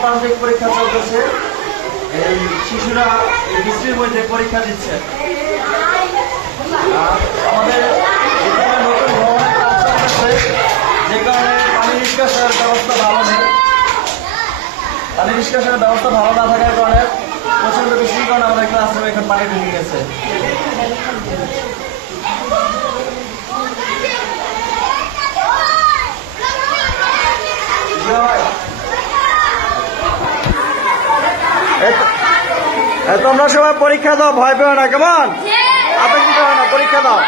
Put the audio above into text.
গণতান্ত্রিক পরীক্ষা চলতেছে। এই শিশুরা এই বৃষ্টির মধ্যে পরীক্ষা দিচ্ছে। আমাদের এখানে নতুন ভবনের কাজ চলতেছে, যে কারণে পানি নিষ্কাশনের ব্যবস্থা ভালো নেই। পানি নিষ্কাশনের ব্যবস্থা ভালো না থাকার কারণে প্রচন্ড বৃষ্টির কারণে আমাদের ক্লাসরুমে এখন পানি ঢুকে গেছে। তোমরা সবাই পরীক্ষা দাও, ভয় পেও না, কেমন? আতঙ্কিত হয় না, পরীক্ষা দাও।